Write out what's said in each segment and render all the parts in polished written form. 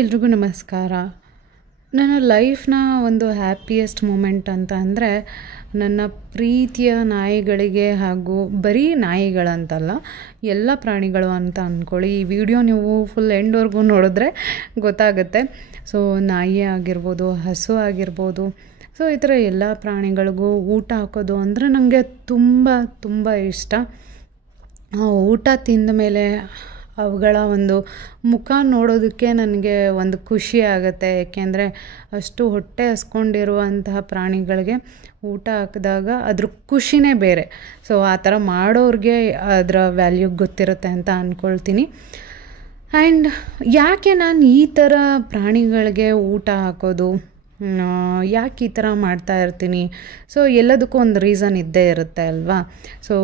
ಎಲ್ರಿಗೂ ನಮಸ್ಕಾರ. ನನ್ನ ಲೈಫ್ನ ಒಂದು ಹ್ಯಾಪಿಯೆಸ್ಟ್ ಮೂಮೆಂಟ್ ಅಂತ ಅಂದರೆ ನನ್ನ ಪ್ರೀತಿಯ ನಾಯಿಗಳಿಗೆ, ಹಾಗೂ ಬರೀ ನಾಯಿಗಳಂತಲ್ಲ, ಎಲ್ಲ ಪ್ರಾಣಿಗಳು ಅಂತ ಅಂದ್ಕೊಳ್ಳಿ. ಈ ವಿಡಿಯೋ ನೀವು ಫುಲ್ ಎಂಡ್ವರೆಗೂ ನೋಡಿದ್ರೆ ಗೊತ್ತಾಗುತ್ತೆ. ಸೊ ನಾಯಿ ಆಗಿರ್ಬೋದು, ಹಸು ಆಗಿರ್ಬೋದು, ಸೊ ಈ ಥರ ಎಲ್ಲ ಪ್ರಾಣಿಗಳಿಗೂ ಊಟ ಹಾಕೋದು ಅಂದರೆ ನನಗೆ ತುಂಬ ತುಂಬ ಇಷ್ಟ. ಊಟ ತಿಂದ ಮೇಲೆ ಅವುಗಳ ಒಂದು ಮುಖ ನೋಡೋದಕ್ಕೆ ನನಗೆ ಒಂದು ಖುಷಿ ಆಗುತ್ತೆ. ಏಕೆಂದರೆ ಅಷ್ಟು ಹೊಟ್ಟೆ ಹಸ್ಕೊಂಡಿರುವಂತಹ ಪ್ರಾಣಿಗಳಿಗೆ ಊಟ ಹಾಕಿದಾಗ ಅದ್ರ ಖುಷಿನೇ ಬೇರೆ. ಸೊ ಆ ಥರ ಮಾಡೋರಿಗೆ ಅದರ ವ್ಯಾಲ್ಯೂ ಗೊತ್ತಿರುತ್ತೆ ಅಂತ ಅಂದ್ಕೊಳ್ತೀನಿ. ಆ್ಯಂಡ್ ಯಾಕೆ ನಾನು ಈ ಥರ ಪ್ರಾಣಿಗಳಿಗೆ ಊಟ ಹಾಕೋದು, ಯಾಕೆ ಈ ಥರ ಮಾಡ್ತಾ ಇರ್ತೀನಿ? ಸೊ ಎಲ್ಲದಕ್ಕೂ ಒಂದು ರೀಸನ್ ಇದ್ದೇ ಇರುತ್ತೆ ಅಲ್ವಾ? ಸೊ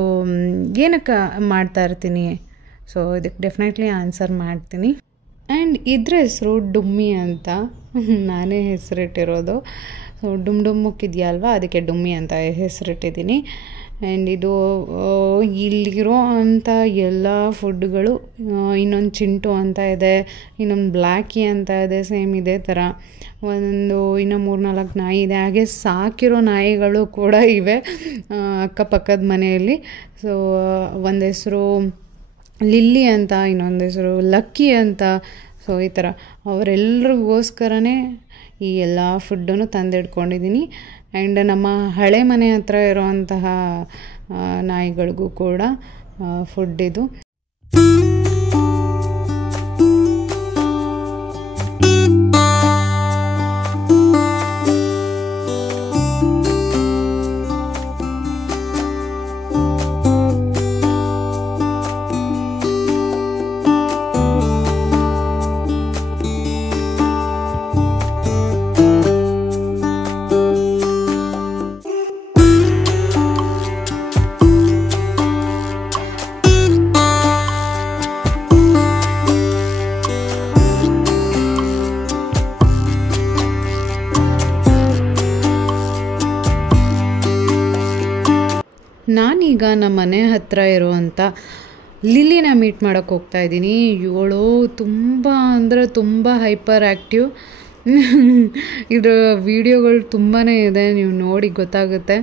ಏನಕ್ಕೆ ಮಾಡ್ತಾ ಇರ್ತೀನಿ? ಸೊ ಇದಕ್ಕೆ ಡೆಫಿನೆಟ್ಲಿ ಆನ್ಸರ್ ಮಾಡ್ತೀನಿ. ಆ್ಯಂಡ್ ಇದ್ರ ಹೆಸರು ಡುಮ್ಮಿ ಅಂತ ನಾನೇ ಹೆಸರಿಟ್ಟಿರೋದು. ಸೊ ಡುಮ್ಮಕ್ಕಿದೆಯಲ್ವಾ, ಅದಕ್ಕೆ ಡುಮ್ಮಿ ಅಂತ ಹೆಸರಿಟ್ಟಿದ್ದೀನಿ. ಆ್ಯಂಡ್ ಇದು ಇಲ್ಲಿರೋ ಅಂಥ ಎಲ್ಲ ಫುಡ್ಗಳು, ಇನ್ನೊಂದು ಚಿಂಟು ಅಂತ ಇದೆ, ಇನ್ನೊಂದು ಬ್ಲ್ಯಾಕಿ ಅಂತ ಇದೆ, ಸೇಮ್ ಇದೇ ಥರ ಇನ್ನೂ 3-4 ನಾಯಿ ಇದೆ. ಹಾಗೆ ಸಾಕಿರೋ ನಾಯಿಗಳು ಕೂಡ ಇವೆ ಅಕ್ಕಪಕ್ಕದ ಮನೆಯಲ್ಲಿ. ಸೊ ಒಂದು ಹೆಸರು ಲಿಲ್ಲಿ ಅಂತ, ಇನ್ನೊಂದು ಹೆಸರು ಲಕ್ಕಿ ಅಂತ. ಸೊ ಈ ಥರ ಅವರೆಲ್ಲರಿಗೋಸ್ಕರನೇ ಈ ಎಲ್ಲ ಫುಡ್ಡನ್ನು ತಂದಿಟ್ಕೊಂಡಿದ್ದೀನಿ. ಆ್ಯಂಡ್ ನಮ್ಮ ಹಳೆ ಮನೆ ಹತ್ರ ಇರೋವಂತಹ ನಾಯಿಗಳಿಗೂ ಕೂಡ ಫುಡ್ ಇದು. ನಾನೀಗ ನಮ್ಮ ಮನೆ ಹತ್ತಿರ ಇರುವಂಥ ಲಿಲ್ಲಿನ ಮೀಟ್ ಮಾಡೋಕ್ಕೆ ಹೋಗ್ತಾಯಿದ್ದೀನಿ. ಇವಳು ತುಂಬ ಅಂದರೆ ತುಂಬ ಹೈಪರ್ ಆ್ಯಕ್ಟಿವ್. ಇದರ ವಿಡಿಯೋಗಳು ತುಂಬಾ ಇದೆ, ನೀವು ನೋಡಿ ಗೊತ್ತಾಗುತ್ತೆ.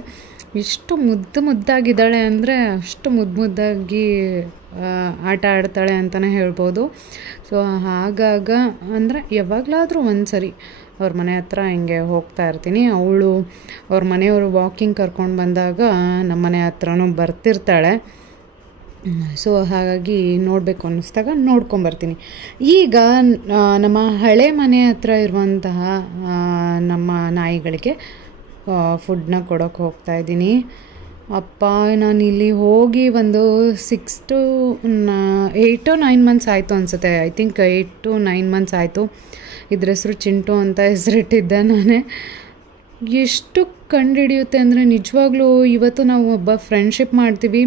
ಎಷ್ಟು ಮುದ್ದಾಗಿದ್ದಾಳೆ ಅಂದರೆ ಅಷ್ಟು ಮುದ್ದಾಗಿ ಆಟ ಆಡ್ತಾಳೆ ಅಂತಲೇ ಹೇಳ್ಬೋದು. ಸೊ ಆಗಾಗ ಅಂದರೆ ಯಾವಾಗಲಾದರೂ ಒಂದು ಸರಿ ಅವ್ರ ಮನೆ ಹತ್ರ ಹಿಂಗೆ ಹೋಗ್ತಾ ಇರ್ತೀನಿ. ಅವಳು ಅವ್ರ ಮನೆಯವರು ವಾಕಿಂಗ್ ಕರ್ಕೊಂಡು ಬಂದಾಗ ನಮ್ಮ ಮನೆ ಹತ್ರನೂ ಬರ್ತಿರ್ತಾಳೆ. ಸೊ ಹಾಗಾಗಿ ನೋಡಬೇಕು ಅನ್ನಿಸ್ದಾಗ ನೋಡ್ಕೊಂಬರ್ತೀನಿ. ಈಗ ನಮ್ಮ ಹಳೆ ಮನೆ ಹತ್ರ ಇರುವಂತಹ ನಮ್ಮ ನಾಯಿಗಳಿಗೆ ಫುಡ್ನ ಕೊಡೋಕ್ಕೆ ಹೋಗ್ತಾಯಿದ್ದೀನಿ. ಅಪ್ಪ, ನಾನು ಇಲ್ಲಿ ಹೋಗಿ ಒಂದು 6 to 8 or 9 months ಆಯಿತು ಅನಿಸುತ್ತೆ. ಐ ಥಿಂಕ್ 8 to 9 months ಆಯಿತು. ಇದ್ರ ಹೆಸರು ಚಿಂಟು ಅಂತ ಹೆಸರಿಟ್ಟಿದ್ದೆ ನಾನೇ. ಎಷ್ಟು ಕಂಡುಹಿಡಿಯುತ್ತೆ ಅಂದರೆ ನಿಜವಾಗ್ಲೂ ಇವತ್ತು ನಾವು ಒಬ್ಬ ಫ್ರೆಂಡ್ಶಿಪ್ ಮಾಡ್ತೀವಿ,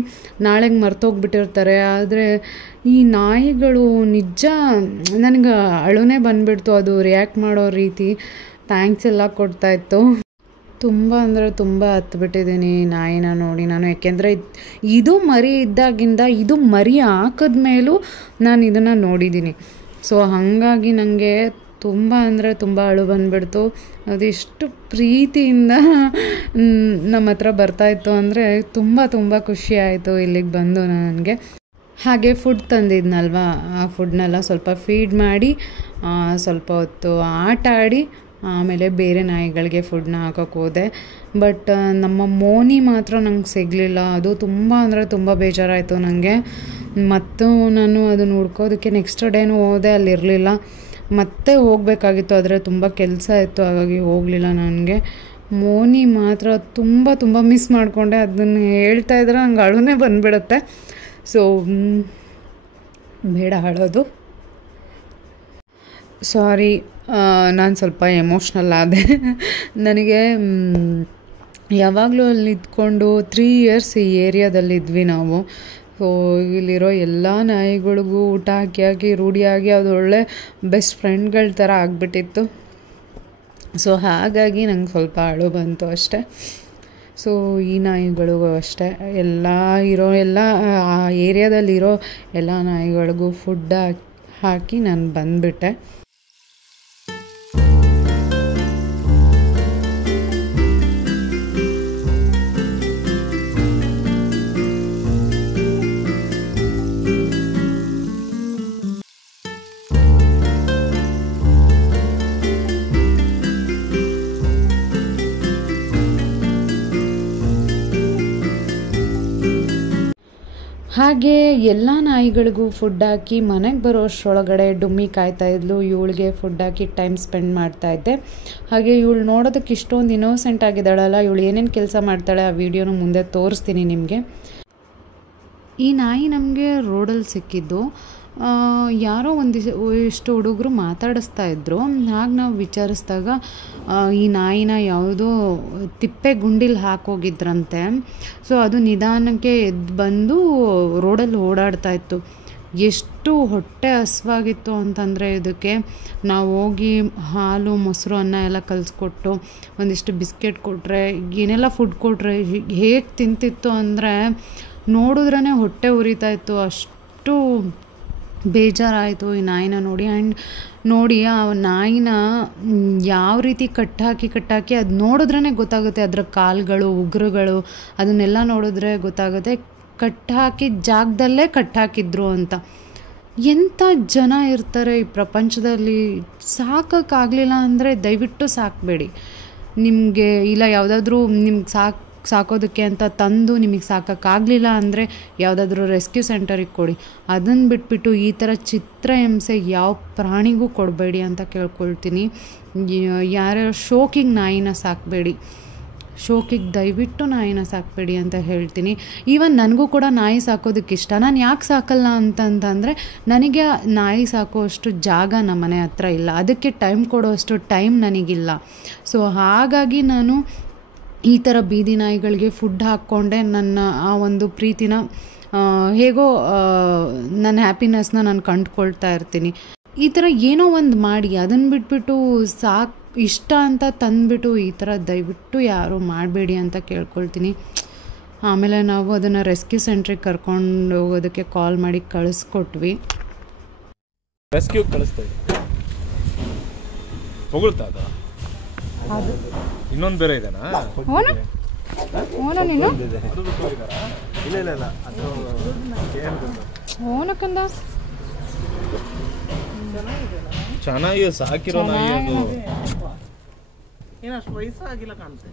ನಾಳೆಗೆ ಮರ್ತೋಗ್ಬಿಟ್ಟಿರ್ತಾರೆ. ಆದರೆ ಈ ನಾಯಿಗಳು ನಿಜ ನನಗೆ ಅಳುನೇ ಬಂದುಬಿಡ್ತು. ಅದು ರಿಯಾಕ್ಟ್ ಮಾಡೋ ರೀತಿ, ಥ್ಯಾಂಕ್ಸ್ ಎಲ್ಲ ಕೊಡ್ತಾಯಿತ್ತು. ತುಂಬ ಅಂದರೆ ತುಂಬ ಹತ್ಬಿಟ್ಟಿದ್ದೀನಿ ನಾಯಿನ ನೋಡಿ ನಾನು. ಯಾಕೆಂದರೆ ಇದು ಮರಿ ಇದ್ದಾಗಿಂದ ಇದು ಮರಿ ಹಾಕಿದ್ಮೇಲೂ ನಾನು ಇದನ್ನು ನೋಡಿದ್ದೀನಿ. ಸೊ ಹಾಗಾಗಿ ನನಗೆ ತುಂಬ ಅಂದರೆ ತುಂಬ ಅಳು ಬಂದುಬಿಡ್ತು. ಅದೆಷ್ಟು ಪ್ರೀತಿಯಿಂದ ನಮ್ಮ ಹತ್ರ ಬರ್ತಾಯಿತ್ತು ಅಂದರೆ ತುಂಬ ತುಂಬ ಖುಷಿ ಆಯಿತು ಇಲ್ಲಿಗೆ ಬಂದು ನನಗೆ. ಹಾಗೆ ಫುಡ್ ತಂದಿದ್ನಲ್ವ, ಆ ಫುಡ್ನೆಲ್ಲ ಸ್ವಲ್ಪ ಫೀಡ್ ಮಾಡಿ ಸ್ವಲ್ಪ ಹೊತ್ತು ಆಟ ಆಡಿ ಆಮೇಲೆ ಬೇರೆ ನಾಯಿಗಳಿಗೆ ಫುಡ್ನ ಹಾಕೋಕ್ಕೆ ಹೋದೆ. ಬಟ್ ನಮ್ಮ ಮೋನಿ ಮಾತ್ರ ನಂಗೆ ಸಿಗಲಿಲ್ಲ. ಅದು ತುಂಬ ಅಂದರೆ ತುಂಬ ಬೇಜಾರಾಯಿತು ನನಗೆ. ಮತ್ತು ನಾನು ಅದನ್ನು ಹುಡ್ಕೋದಕ್ಕೆ ನೆಕ್ಸ್ಟ್ ಡೇನೂ ಹೋದೆ, ಅಲ್ಲಿರಲಿಲ್ಲ. ಮತ್ತೆ ಹೋಗಬೇಕಾಗಿತ್ತು, ಆದರೆ ತುಂಬ ಕೆಲಸ ಇತ್ತು, ಹಾಗಾಗಿ ಹೋಗಲಿಲ್ಲ ನನಗೆ. ಮೋನಿ ಮಾತ್ರ ತುಂಬ ತುಂಬ ಮಿಸ್ ಮಾಡಿಕೊಂಡೆ. ಅದನ್ನು ಹೇಳ್ತಾ ಇದ್ರೆ ನಂಗೆ ಅಳುನೇ ಬಂದುಬಿಡುತ್ತೆ. ಸೊ ಬೇಡ ಅಳೋದು, ಸಾರಿ, ನಾನು ಸ್ವಲ್ಪ ಎಮೋಷ್ನಲ್ ಆದೆ. ನನಗೆ ಯಾವಾಗಲೂ ಅಲ್ಲಿ ಇದ್ಕೊಂಡು 3 years ಈ ಏರಿಯಾದಲ್ಲಿದ್ವಿ ನಾವು. ಸೊ ಇಲ್ಲಿರೋ ಎಲ್ಲ ನಾಯಿಗಳಿಗೂ ಊಟ ಹಾಕಿ ರೂಢಿಯಾಗಿ ಅದು ಒಳ್ಳೆ ಬೆಸ್ಟ್ ಫ್ರೆಂಡ್ಗಳ ಥರ ಆಗಿಬಿಟ್ಟಿತ್ತು. ಸೊ ಹಾಗಾಗಿ ನಂಗೆ ಸ್ವಲ್ಪ ಅಳು ಬಂತು ಅಷ್ಟೆ. ಸೊ ಈ ನಾಯಿಗಳಿಗೂ ಅಷ್ಟೇ, ಎಲ್ಲ ಆ ಏರಿಯಾದಲ್ಲಿರೋ ಎಲ್ಲ ನಾಯಿಗಳಿಗೂ ಫುಡ್ ಹಾಕಿ ನಾನು ಬಂದುಬಿಟ್ಟೆ. ಹಾಗೆ ಎಲ್ಲ ನಾಯಿಗಳಿಗೂ ಫುಡ್ ಹಾಕಿ ಮನೆಗೆ ಬರೋ ಅಷ್ಟರೊಳಗಡೆ ಡುಮ್ಮಿ ಕಾಯ್ತಾ ಇದ್ಲು. ಇವಳಿಗೆ ಫುಡ್ ಹಾಕಿ ಟೈಮ್ ಸ್ಪೆಂಡ್ ಮಾಡ್ತಾಯಿದ್ದೆ. ಹಾಗೆ ಇವಳು ನೋಡೋದಕ್ಕೆ ಇಷ್ಟೊಂದು ಇನ್ನೋಸೆಂಟ್ ಆಗಿದ್ದಾಳಲ್ಲ, ಇವಳು ಏನೇನು ಕೆಲಸ ಮಾಡ್ತಾಳೆ ಆ ವಿಡಿಯೋನ ಮುಂದೆ ತೋರಿಸ್ತೀನಿ ನಿಮಗೆ. ಈ ನಾಯಿ ನಮಗೆ ರೋಡಲ್ಲಿ ಸಿಕ್ಕಿದ್ದು. ಯಾರೋ ಇಷ್ಟು ಹುಡುಗರು ಮಾತಾಡಿಸ್ತಾ ಇದ್ದರು. ಹಾಗೆ ನಾವು ವಿಚಾರಿಸಿದಾಗ ಈ ನಾಯಿನ ಯಾವುದೋ ತಿಪ್ಪೆ ಗುಂಡಿಲಿ ಹಾಕೋಗಿದ್ರಂತೆ. ಸೊ ಅದು ನಿಧಾನಕ್ಕೆ ಎದ್ದು ಬಂದು ರೋಡಲ್ಲಿ ಓಡಾಡ್ತಾ ಇತ್ತು. ಎಷ್ಟು ಹೊಟ್ಟೆ ಹಸಿವಾಗಿತ್ತು ಅಂತಂದರೆ ಇದಕ್ಕೆ ನಾವು ಹೋಗಿ ಹಾಲು ಮೊಸರು ಅನ್ನ ಎಲ್ಲ ಕಲಿಸ್ಕೊಟ್ಟು ಒಂದಿಷ್ಟು ಬಿಸ್ಕೆಟ್ ಕೊಟ್ಟರೆ, ಏನೆಲ್ಲ ಫುಡ್ ಕೊಟ್ಟರೆ ಹೇಗೆ ತಿಂತಿತ್ತು ಅಂದರೆ ನೋಡಿದ್ರೇ ಹೊಟ್ಟೆ ಉರಿತಾಯಿತ್ತು. ಅಷ್ಟು ಬೇಜಾರಾಯಿತು ಈ ನಾಯಿನ ನೋಡಿ. ಆ್ಯಂಡ್ ನೋಡಿ ಆ ನಾಯಿನ ಯಾವ ರೀತಿ ಕಟ್ಟಾಕಿ ಅದು ನೋಡಿದ್ರೇ ಗೊತ್ತಾಗುತ್ತೆ. ಅದರ ಕಾಲುಗಳು, ಉಗುರುಗಳು ಅದನ್ನೆಲ್ಲ ನೋಡಿದ್ರೆ ಗೊತ್ತಾಗುತ್ತೆ ಕಟ್ಟಾಕಿ ಜಾಗದಲ್ಲೇ ಕಟ್ಟಾಕಿದ್ರು ಅಂತ. ಎಂಥ ಜನ ಇರ್ತಾರೆ ಈ ಪ್ರಪಂಚದಲ್ಲಿ. ಸಾಕೋಕ್ಕಾಗಲಿಲ್ಲ ಅಂದರೆ ದಯವಿಟ್ಟು ಸಾಕಬೇಡಿ. ನಿಮಗೆ ಇಲ್ಲ ಯಾವುದಾದ್ರೂ ನಿಮ್ಗೆ ಸಾಕೋದಕ್ಕೆ ಅಂತ ತಂದು ನಿಮಗೆ ಸಾಕೋಕ್ಕಾಗಲಿಲ್ಲ ಅಂದರೆ ಯಾವುದಾದ್ರೂ ರೆಸ್ಕ್ಯೂ ಸೆಂಟರಿಗೆ ಕೊಡಿ. ಅದನ್ನು ಬಿಟ್ಬಿಟ್ಟು ಈ ಥರ ಚಿತ್ರಹಿಂಸೆ ಯಾವ ಪ್ರಾಣಿಗೂ ಕೊಡಬೇಡಿ ಅಂತ ಕೇಳ್ಕೊಳ್ತೀನಿ. ಯಾರ್ಯಾರು ಶೋಕಿಗೆ ನಾಯಿನ ಸಾಕಬೇಡಿ, ಶೋಕಿಗೆ ದಯವಿಟ್ಟು ನಾಯಿನ ಸಾಕಬೇಡಿ ಅಂತ ಹೇಳ್ತೀನಿ. ಈವನ್ ನನಗೂ ಕೂಡ ನಾಯಿ ಸಾಕೋದಕ್ಕೆ ಇಷ್ಟ. ನಾನು ಯಾಕೆ ಸಾಕಲ್ಲ ಅಂತಂದರೆ ನನಗೆ ನಾಯಿ ಸಾಕುವಷ್ಟು ಜಾಗ ನಮ್ಮ ಮನೆ ಹತ್ರ ಇಲ್ಲ, ಅದಕ್ಕೆ ಟೈಮ್ ಕೊಡೋಷ್ಟು ಟೈಮ್ ನನಗಿಲ್ಲ. ಸೊ ಹಾಗಾಗಿ ನಾನು ಈ ಥರ ಬೀದಿ ನಾಯಿಗಳಿಗೆ ಫುಡ್ ಹಾಕ್ಕೊಂಡೆ ನನ್ನ ಆ ಒಂದು ಪ್ರೀತಿನ ಹೇಗೋ ನನ್ನ ಹ್ಯಾಪಿನೆಸ್ನ ನಾನು ಕಂಡುಕೊಳ್ತಾ ಇರ್ತೀನಿ. ಈ ಥರ ಏನೋ ಒಂದು ಮಾಡಿ ಅದನ್ನು ಬಿಟ್ಬಿಟ್ಟು ಇಷ್ಟ ಅಂತ ತಂದುಬಿಟ್ಟು ಈ ಥರ ದಯವಿಟ್ಟು ಯಾರೂ ಮಾಡಬೇಡಿ ಅಂತ ಕೇಳ್ಕೊಳ್ತೀನಿ. ಆಮೇಲೆ ನಾವು ಅದನ್ನು ರೆಸ್ಕ್ಯೂ ಸೆಂಟ್ರಿಗೆ ಕರ್ಕೊಂಡು ಹೋಗೋದಕ್ಕೆ ಕಾಲ್ ಮಾಡಿ ಕಳಿಸ್ಕೊಟ್ವಿ. ರೆಸ್ಕ್ಯೂ ಕಳಿಸ್ತಾ ಹೊಗಳ್ತಾ ಅದು ಇನ್ನೊಂದು ಬೇರೆ ಇದೆನಾ? ನೀನು ಚೆನ್ನಾಗಿ ಸಾಕಿರೋ ನಾಯಿ ಅದು. ಏನಷ್ಟು ವಯಸ್ಸಾಗಿಲ್ಲ ಕಾಣ್ತದೆ.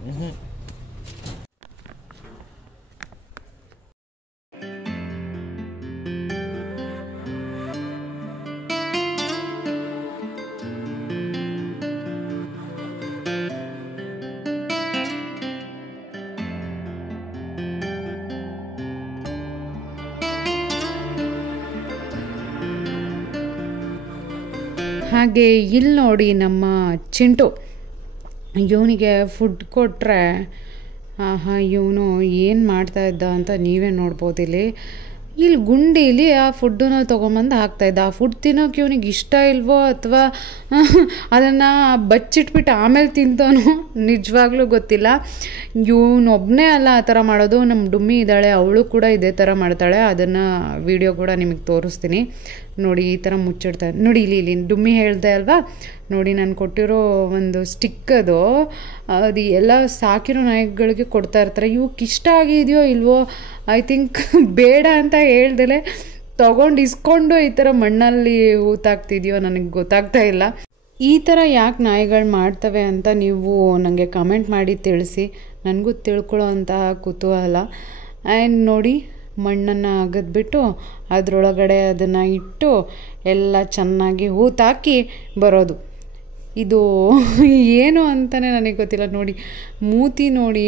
ಹಾಗೆ ಇಲ್ಲಿ ನೋಡಿ ನಮ್ಮ ಚಿಂಟು, ಇವನಿಗೆ ಫುಡ್ ಕೊಟ್ಟರೆ ಇವನು ಏನು ಮಾಡ್ತಾಯಿದ್ದ ಅಂತ ನೀವೇ ನೋಡ್ಬೋದು. ಇಲ್ಲಿ ಗುಂಡೀಲಿ ಆ ಫುಡ್ಡನ್ನ ತೊಗೊಂಬಂದು ಹಾಕ್ತಾಯಿದ್ದ. ಆ ಫುಡ್ ತಿನ್ನೋಕೆ ಇವನಿಗೆ ಇಷ್ಟ ಇಲ್ವೋ ಅಥವಾ ಅದನ್ನು ಬಚ್ಚಿಟ್ಬಿಟ್ಟು ಆಮೇಲೆ ತಿಂತವನು ನಿಜವಾಗ್ಲೂ ಗೊತ್ತಿಲ್ಲ. ಇವನೊಬ್ಬನೇ ಅಲ್ಲ ಆ ಥರ ಮಾಡೋದು. ನಮ್ಮ ಡುಮ್ಮಿ ಇದ್ದಾಳೆ, ಅವಳು ಕೂಡ ಇದೇ ಥರ ಮಾಡ್ತಾಳೆ. ಅದನ್ನು ವಿಡಿಯೋ ಕೂಡ ನಿಮಗೆ ತೋರಿಸ್ತೀನಿ ನೋಡಿ. ಈ ಥರ ಮುಚ್ಚಿಡ್ತಾರೆ ನೋಡಿ. ಇಲ್ಲಿ ಡುಮ್ಮಿ ಹೇಳ್ದೆ ಅಲ್ವಾ ನೋಡಿ, ನಾನು ಕೊಟ್ಟಿರೋ ಒಂದು ಸ್ಟಿಕ್ ಅದು ಎಲ್ಲ ಸಾಕಿರೋ ನಾಯಿಗಳಿಗೆ ಕೊಡ್ತಾ ಇರ್ತಾರೆ. ಇವಕ್ಕೆ ಇಷ್ಟ ಆಗಿದೆಯೋ ಇಲ್ವೋ, ಐ ಥಿಂಕ್ ಬೇಡ ಅಂತ ಹೇಳ್ದಲೆ ತೊಗೊಂಡು ಇಸ್ಕೊಂಡು ಈ ಥರ ಮಣ್ಣಲ್ಲಿ ಹೂತಾಕ್ತಿದೆಯೋ ನನಗೆ ಗೊತ್ತಾಗ್ತಾ ಇಲ್ಲ. ಈ ಥರ ಯಾಕೆ ನಾಯಿಗಳು ಮಾಡ್ತವೆ ಅಂತ ನೀವು ನನಗೆ ಕಮೆಂಟ್ ಮಾಡಿ ತಿಳಿಸಿ, ನನಗೂ ತಿಳ್ಕೊಳ್ಳೋ ಅಂತಹ ಕುತೂಹಲ. ಆ್ಯಂಡ್ ನೋಡಿ, ಮಣ್ಣನ್ನು ಅಗದ್ಬಿಟ್ಟು ಅದರೊಳಗಡೆ ಅದನ್ನು ಇಟ್ಟು ಎಲ್ಲ ಚೆನ್ನಾಗಿ ಹೂತಾಕಿ ಬರೋದು. ಇದು ಏನು ಅಂತಲೇ ನನಗೆ ಗೊತ್ತಿಲ್ಲ. ನೋಡಿ ಮೂತಿ ನೋಡಿ,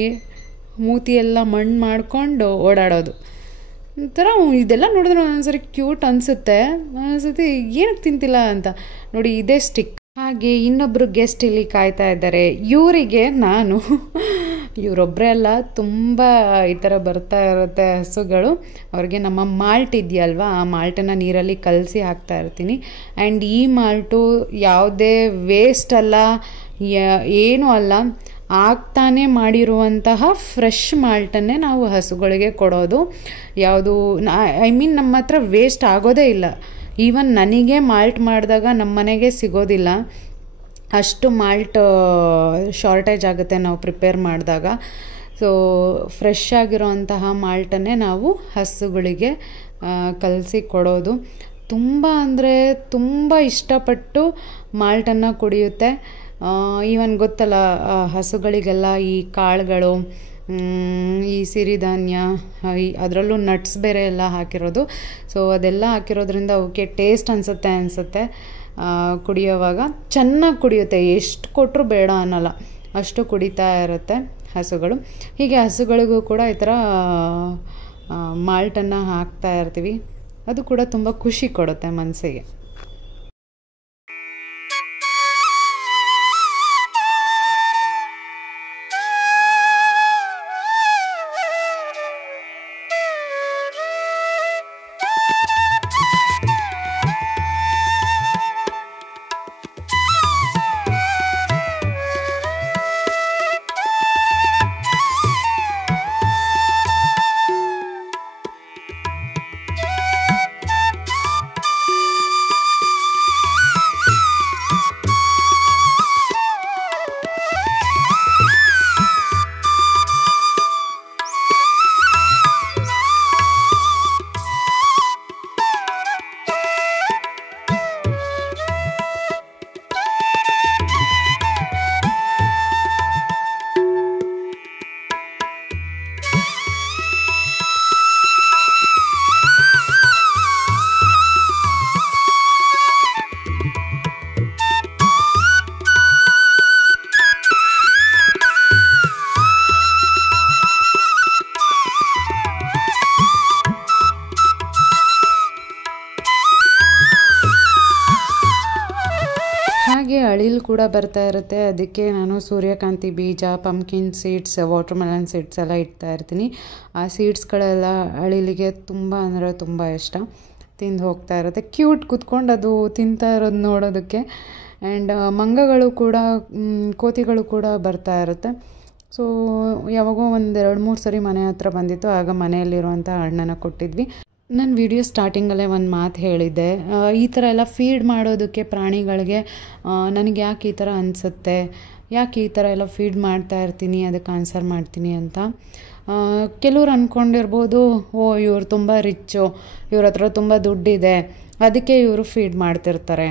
ಮೂತಿ ಎಲ್ಲ ಮಣ್ಣು ಮಾಡಿಕೊಂಡು ಓಡಾಡೋದು ಒಂಥರ. ಇದೆಲ್ಲ ನೋಡಿದ್ರೆ ಒಂದೊಂದ್ಸರಿ ಕ್ಯೂಟ್ ಅನಿಸುತ್ತೆ, ಒಂದೊಂದ್ಸತಿ ಏನಕ್ಕೆ ತಿಂತಿಲ್ಲ ಅಂತ. ನೋಡಿ ಇದೇ ಸ್ಟಿಕ್. ಹಾಗೆ ಇನ್ನೊಬ್ಬರು ಗೆಸ್ಟ್ ಇಲ್ಲಿ ಕಾಯ್ತಾ ಇದ್ದಾರೆ. ಇವರಿಗೆ ನಾನು ಇವರೊಬ್ಬರೇ ಅಲ್ಲ, ತುಂಬ ಈ ಥರ ಬರ್ತಾ ಇರುತ್ತೆ ಹಸುಗಳು. ಅವ್ರಿಗೆ ನಮ್ಮ ಮಾಲ್ಟ್ ಇದೆಯಲ್ವ, ಆ ಮಾಲ್ಟನ್ನು ನೀರಲ್ಲಿ ಕಲಸಿ ಹಾಕ್ತಾ ಇರ್ತೀನಿ. ಆ್ಯಂಡ್ ಈ ಮಾಲ್ಟು ಯಾವುದೇ ವೇಸ್ಟ್ ಅಲ್ಲ, ಏನೂ ಅಲ್ಲ, ಆಗ್ತಾನೆ ಮಾಡಿರುವಂತಹ ಫ್ರೆಶ್ ಮಾಲ್ಟನ್ನೇ ನಾವು ಹಸುಗಳಿಗೆ ಕೊಡೋದು. ಯಾವುದು ಐ ಮೀನ್ ನಮ್ಮ ಹತ್ರ ವೇಸ್ಟ್ ಆಗೋದೇ ಇಲ್ಲ. ಈವನ್ ನನಗೆ ಮಾಲ್ಟ್ ಮಾಡಿದಾಗ ನಮ್ಮ ಮನೆಗೆ ಸಿಗೋದಿಲ್ಲ, ಅಷ್ಟು ಮಾಲ್ಟ್ ಶಾರ್ಟೇಜ್ ಆಗುತ್ತೆ ನಾವು ಪ್ರಿಪೇರ್ ಮಾಡಿದಾಗ. ಸೊ ಫ್ರೆಶ್ ಆಗಿರೋಂತಹ ಮಾಲ್ಟನ್ನೇ ನಾವು ಹಸುಗಳಿಗೆ ಕಲಸಿ ಕೊಡೋದು. ತುಂಬ ಅಂದರೆ ತುಂಬ ಇಷ್ಟಪಟ್ಟು ಮಾಲ್ಟನ್ನು ಕುಡಿಯುತ್ತೆ. ಈವನ್ ಗೊತ್ತಲ್ಲ ಹಸುಗಳಿಗೆಲ್ಲ ಈ ಕಾಳುಗಳು ಈ ಸಿರಿಧಾನ್ಯ ಅದರಲ್ಲೂ ನಟ್ಸ್ ಬೇರೆ ಎಲ್ಲ ಹಾಕಿರೋದು. ಸೊ ಅದೆಲ್ಲ ಹಾಕಿರೋದ್ರಿಂದ ಅವಕ್ಕೆ ಟೇಸ್ಟ್ ಅನಿಸುತ್ತೆ ಕುಡಿಯೋವಾಗ ಚೆನ್ನಾಗಿ ಕುಡಿಯುತ್ತೆ. ಎಷ್ಟು ಕೊಟ್ಟರು ಬೇಡ ಅನ್ನಲ್ಲ, ಅಷ್ಟು ಕುಡಿತಾ ಇರುತ್ತೆ ಹಸುಗಳು. ಹೀಗೆ ಹಸುಗಳಿಗೂ ಕೂಡ ಈ ಥರ ಮಾಲ್ಟನ್ನು ಹಾಕ್ತಾ ಇರ್ತೀವಿ. ಅದು ಕೂಡ ತುಂಬ ಖುಷಿ ಕೊಡುತ್ತೆ ಮನಸ್ಸಿಗೆ. ಹಾಗೆ ಅಳಿಲು ಕೂಡ ಬರ್ತಾ ಇರುತ್ತೆ. ಅದಕ್ಕೆ ನಾನು ಸೂರ್ಯಕಾಂತಿ ಬೀಜ, ಪಂಪ್ಕಿನ್ ಸೀಡ್ಸ್, ವಾಟರ್ಮೆಲನ್ ಸೀಡ್ಸ್ ಎಲ್ಲ ಇಡ್ತಾ ಇರ್ತೀನಿ. ಆ ಸೀಡ್ಸ್ಗಳೆಲ್ಲ ಅಳಿಲಿಗೆ ತುಂಬ ಅಂದರೆ ತುಂಬ ಇಷ್ಟ. ತಿಂದು ಹೋಗ್ತಾ ಇರುತ್ತೆ. ಕ್ಯೂಟ್ ಕುತ್ಕೊಂಡು ಅದು ತಿಂತಾ ಇರೋದು ನೋಡೋದಕ್ಕೆ. ಆ್ಯಂಡ್ ಮಂಗಗಳು ಕೂಡ, ಕೋತಿಗಳು ಕೂಡ ಬರ್ತಾ ಇರುತ್ತೆ. ಸೊ ಯಾವಾಗೋ ಒಂದು 2-3 ಸರಿ ಮನೆ ಹತ್ರ ಬಂದಿತ್ತು. ಆಗ ಮನೆಯಲ್ಲಿರುವಂಥ ಹಣ್ಣನ್ನು ಕೊಟ್ಟಿದ್ವಿ. ನಾನು ವಿಡಿಯೋ ಸ್ಟಾರ್ಟಿಂಗಲ್ಲೇ ಒಂದು ಮಾತು ಹೇಳಿದ್ದೆ, ಈ ಥರ ಎಲ್ಲ ಫೀಡ್ ಮಾಡೋದಕ್ಕೆ ಪ್ರಾಣಿಗಳಿಗೆ ನನಗೆ ಯಾಕೆ ಈ ಥರ ಅನಿಸುತ್ತೆ, ಯಾಕೆ ಈ ಥರ ಎಲ್ಲ ಫೀಡ್ ಮಾಡ್ತಾ ಇರ್ತೀನಿ, ಅದಕ್ಕೆ ಆನ್ಸರ್ ಮಾಡ್ತೀನಿ ಅಂತ. ಕೆಲವ್ರು ಅಂದ್ಕೊಂಡಿರ್ಬೋದು, ಇವ್ರು ತುಂಬ ರಿಚ್ಚು, ಇವ್ರ ಹತ್ರ ತುಂಬ ದುಡ್ಡಿದೆ, ಅದಕ್ಕೆ ಇವರು ಫೀಡ್ ಮಾಡ್ತಿರ್ತಾರೆ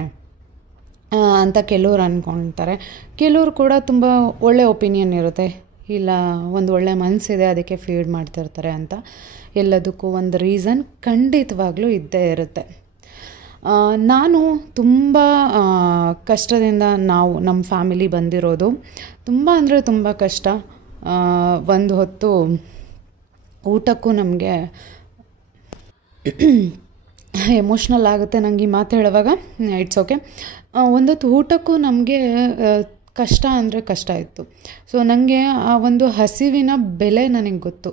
ಅಂತ ಕೆಲವ್ರು ಅಂದ್ಕೊಳ್ತಾರೆ. ಕೆಲವ್ರು ಕೂಡ ತುಂಬ ಒಳ್ಳೆ ಒಪಿನಿಯನ್ ಇರುತ್ತೆ, ಇಲ್ಲ ಒಂದು ಒಳ್ಳೆ ಮನಸ್ಸಿದೆ ಅದಕ್ಕೆ ಫೀಡ್ ಮಾಡ್ತಿರ್ತಾರೆ ಅಂತ. ಎಲ್ಲದಕ್ಕೂ ಒಂದು ರೀಸನ್ ಖಂಡಿತವಾಗ್ಲೂ ಇದ್ದೇ ಇರುತ್ತೆ. ನಾನು ತುಂಬ ಕಷ್ಟದಿಂದ ನಮ್ಮ ಫ್ಯಾಮಿಲಿ ಬಂದಿರೋದು. ತುಂಬ ಅಂದರೆ ತುಂಬ ಕಷ್ಟ. ಒಂದು ಹೊತ್ತು ಊಟಕ್ಕೂ ನಮಗೆ ಎಮೋಷ್ನಲ್ ಆಗುತ್ತೆ ನನಗೆ ಈ ಮಾತು ಹೇಳುವಾಗ. It's okay. ಒಂದೊತ್ತು ಊಟಕ್ಕೂ ನಮಗೆ ಕಷ್ಟ ಅಂದರೆ ಕಷ್ಟ ಇತ್ತು. ಸೊ ನನಗೆ ಆ ಒಂದು ಹಸಿವಿನ ಬೆಲೆ ನನಗೆ ಗೊತ್ತು.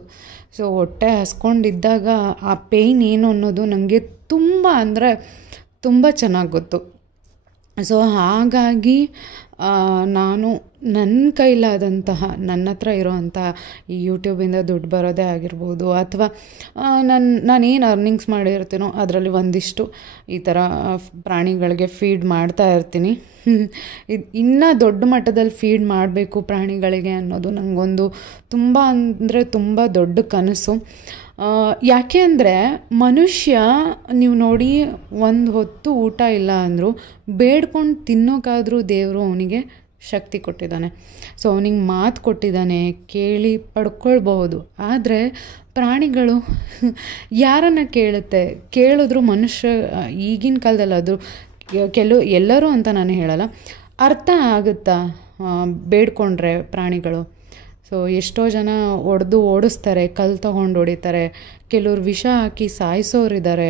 ಸೊ ಹೊಟ್ಟೆ ಹಸ್ಕೊಂಡಿದ್ದಾಗ ಆ ಪೇಯ್ನ್ ಏನು ಅನ್ನೋದು ನನಗೆ ತುಂಬ ಅಂದರೆ ತುಂಬ ಚೆನ್ನಾಗಿ ಗೊತ್ತು. ಸೊ ಹಾಗಾಗಿ ನಾನು ನನ್ನ ಕೈಲಾದಂತಹ, ನನ್ನ ಹತ್ರ ಇರೋವಂಥ ಈ ಯೂಟ್ಯೂಬಿಂದ ದುಡ್ಡು ಬರೋದೇ ಆಗಿರ್ಬೋದು, ಅಥವಾ ನಾನೇನು ಅರ್ನಿಂಗ್ಸ್ ಮಾಡಿರ್ತೀನೋ ಅದರಲ್ಲಿ ಒಂದಿಷ್ಟು ಈ ಥರ ಪ್ರಾಣಿಗಳಿಗೆ ಫೀಡ್ ಮಾಡ್ತಾ ಇರ್ತೀನಿ. ಇನ್ನೂ ದೊಡ್ಡ ಮಟ್ಟದಲ್ಲಿ ಫೀಡ್ ಮಾಡಬೇಕು ಪ್ರಾಣಿಗಳಿಗೆ ಅನ್ನೋದು ನನಗೊಂದು ತುಂಬ ಅಂದರೆ ತುಂಬ ದೊಡ್ಡ ಕನಸು. ಯಾಕೆ ಅಂದರೆ ಮನುಷ್ಯ ನೀವು ನೋಡಿ, ಒಂದು ಹೊತ್ತು ಊಟ ಇಲ್ಲ ಅಂದರೂ ಬೇಡ್ಕೊಂಡು ತಿನ್ನೋಕ್ಕಾದರೂ ದೇವರು ಅವನಿಗೆ ಶಕ್ತಿ ಕೊಟ್ಟಿದ್ದಾನೆ. ಸೊ ಅವನಿಗೆ ಮಾತು ಕೊಟ್ಟಿದ್ದಾನೆ, ಕೇಳಿ ಪಡ್ಕೊಳ್ಬಹುದು. ಆದರೆ ಪ್ರಾಣಿಗಳು ಯಾರನ್ನು ಕೇಳುತ್ತೆ? ಕೇಳಿದ್ರು ಮನುಷ್ಯ ಈಗಿನ ಕಾಲದಲ್ಲಿ ಅದು ಎಲ್ಲರೂ ಅಂತ ನಾನು ಹೇಳಲ್ಲ, ಅರ್ಥ ಆಗುತ್ತಾ ಬೇಡ್ಕೊಂಡ್ರೆ ಪ್ರಾಣಿಗಳು? ಸೊ ಎಷ್ಟೋ ಜನ ಓಡಿಸ್ತಾರೆ, ಕಲ್ಲು ತೊಗೊಂಡು ಹೊಡಿತಾರೆ, ಕೆಲವ್ರು ವಿಷ ಹಾಕಿ ಸಾಯಿಸೋರಿದ್ದಾರೆ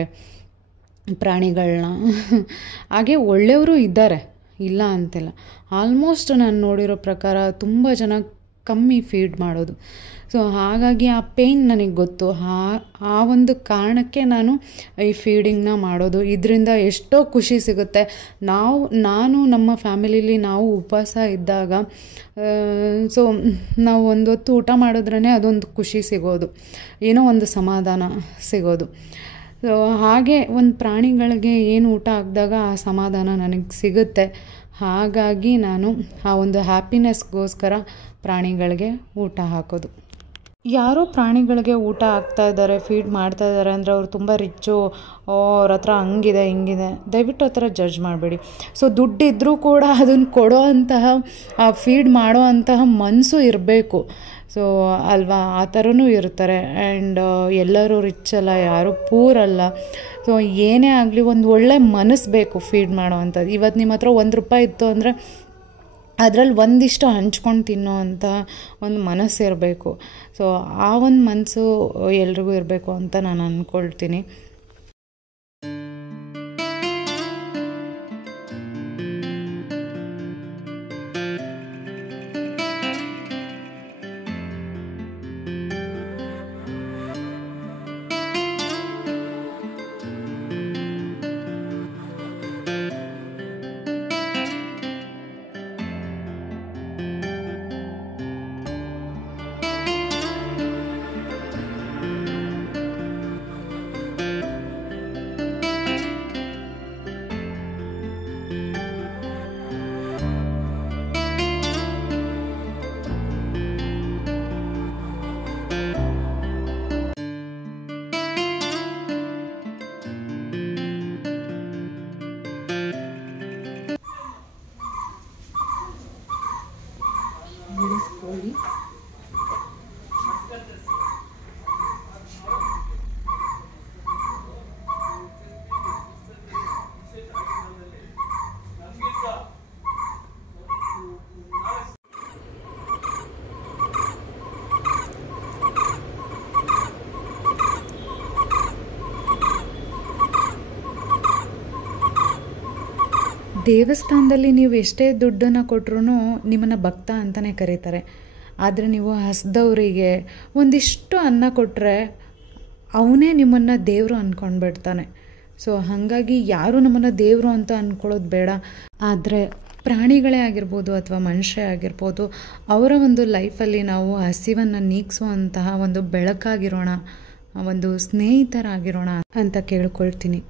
ಪ್ರಾಣಿಗಳನ್ನ. ಹಾಗೆ ಒಳ್ಳೆಯವರು ಇದ್ದಾರೆ, ಇಲ್ಲ ಅಂತಿಲ್ಲ. ಆಲ್ಮೋಸ್ಟ್ ನಾನು ನೋಡಿರೋ ಪ್ರಕಾರ ತುಂಬ ಜನ ಕಮ್ಮಿ ಫೀಡ್ ಮಾಡೋದು. ಸೊ ಹಾಗಾಗಿ ಆ ಪೇಯ್ನ್ ನನಗೆ ಗೊತ್ತು. ಆ ಒಂದು ಕಾರಣಕ್ಕೆ ನಾನು ಈ ಫೀಡಿಂಗ್ನ ಮಾಡೋದು. ಇದರಿಂದ ಎಷ್ಟೋ ಖುಷಿ ಸಿಗುತ್ತೆ. ನಾನು ನಮ್ಮ ಫ್ಯಾಮಿಲಿಲಿ ನಾವು ಉಪವಾಸ ಇದ್ದಾಗ, ಸೊ ನಾವು ಒಂದು ಹೊತ್ತು ಊಟ ಮಾಡಿದ್ರೇ ಅದೊಂದು ಖುಷಿ ಸಿಗೋದು, ಏನೋ ಒಂದು ಸಮಾಧಾನ ಸಿಗೋದು. ಸೊ ಹಾಗೆ ಒಂದು ಪ್ರಾಣಿಗಳಿಗೆ ಏನು ಊಟ ಹಾಕಿದಾಗ ಆ ಸಮಾಧಾನ ನನಗೆ ಸಿಗುತ್ತೆ. ಹಾಗಾಗಿ ನಾನು ಆ ಒಂದು ಹ್ಯಾಪಿನೆಸ್ಗೋಸ್ಕರ ಪ್ರಾಣಿಗಳಿಗೆ ಊಟ ಹಾಕೋದು. ಯಾರೋ ಪ್ರಾಣಿಗಳಿಗೆ ಊಟ ಹಾಕ್ತಾ ಇದ್ದಾರೆ, ಫೀಡ್ ಮಾಡ್ತಾ ಇದ್ದಾರೆ ಅಂದರೆ ಅವ್ರು ತುಂಬ ರಿಚ್ಚು, ಅವ್ರ ಹತ್ರ ಹಂಗಿದೆ ಹಿಂಗಿದೆ, ದಯವಿಟ್ಟು ಆ ಥರ ಜಡ್ಜ್ ಮಾಡಬೇಡಿ. ಸೊ ದುಡ್ಡಿದ್ರೂ ಕೂಡ ಅದನ್ನು ಕೊಡೋ ಅಂತಹ ಫೀಡ್ ಮಾಡೋ ಅಂತಹ ಮನಸ್ಸು ಇರಬೇಕು. ಸೊ ಅಲ್ವಾ, ಆ ಥರನೂ ಇರ್ತಾರೆ. ಆ್ಯಂಡ್ ಎಲ್ಲರೂ ರಿಚ್ ಅಲ್ಲ, ಯಾರೂ ಪೂರ್ ಅಲ್ಲ. ಸೊ ಏನೇ ಆಗಲಿ ಒಂದು ಒಳ್ಳೆ ಮನಸ್ಸು ಬೇಕು ಫೀಡ್ ಮಾಡೋ ಅಂಥದ್ದು. ಇವತ್ತು ನಿಮ್ಮ ಹತ್ರ ₹1 ಇತ್ತು ಅಂದರೆ ಅದರಲ್ಲಿ ಒಂದಿಷ್ಟು ಹಂಚ್ಕೊಂಡು ತಿನ್ನೋ ಅಂಥ ಒಂದು ಮನಸ್ಸು ಇರಬೇಕು. ಸೊ ಆ ಒಂದು ಮನಸ್ಸು ಎಲ್ರಿಗೂ ಇರಬೇಕು ಅಂತ ನಾನು ಅಂದ್ಕೊಳ್ತೀನಿ. ದೇವಸ್ಥಾನದಲ್ಲಿ ನೀವು ಎಷ್ಟೇ ದುಡ್ಡನ್ನು ಕೊಟ್ಟರು ನಿಮ್ಮನ್ನು ಭಕ್ತ ಅಂತಲೇ ಕರೀತಾರೆ. ಆದರೆ ನೀವು ಹಸ್ದವರಿಗೆ ಒಂದಿಷ್ಟು ಅನ್ನ ಕೊಟ್ಟರೆ ಅವನೇ ನಿಮ್ಮನ್ನು ದೇವರು ಅಂದ್ಕೊಂಡ್ಬಿಡ್ತಾನೆ. ಸೊ ಹಾಗಾಗಿ ಯಾರೂ ನಮ್ಮನ್ನು ದೇವರು ಅಂತ ಅಂದ್ಕೊಳ್ಳೋದು ಬೇಡ. ಆದರೆ ಪ್ರಾಣಿಗಳೇ ಆಗಿರ್ಬೋದು ಅಥವಾ ಮನುಷ್ಯ ಆಗಿರ್ಬೋದು, ಅವರ ಒಂದು ಲೈಫಲ್ಲಿ ನಾವು ಹಸಿವನ್ನು ನೀಗಿಸುವಂತಹ ಒಂದು ಬೆಳಕಾಗಿರೋಣ, ಒಂದು ಸ್ನೇಹಿತರಾಗಿರೋಣ ಅಂತ ಕೇಳ್ಕೊಳ್ತೀನಿ.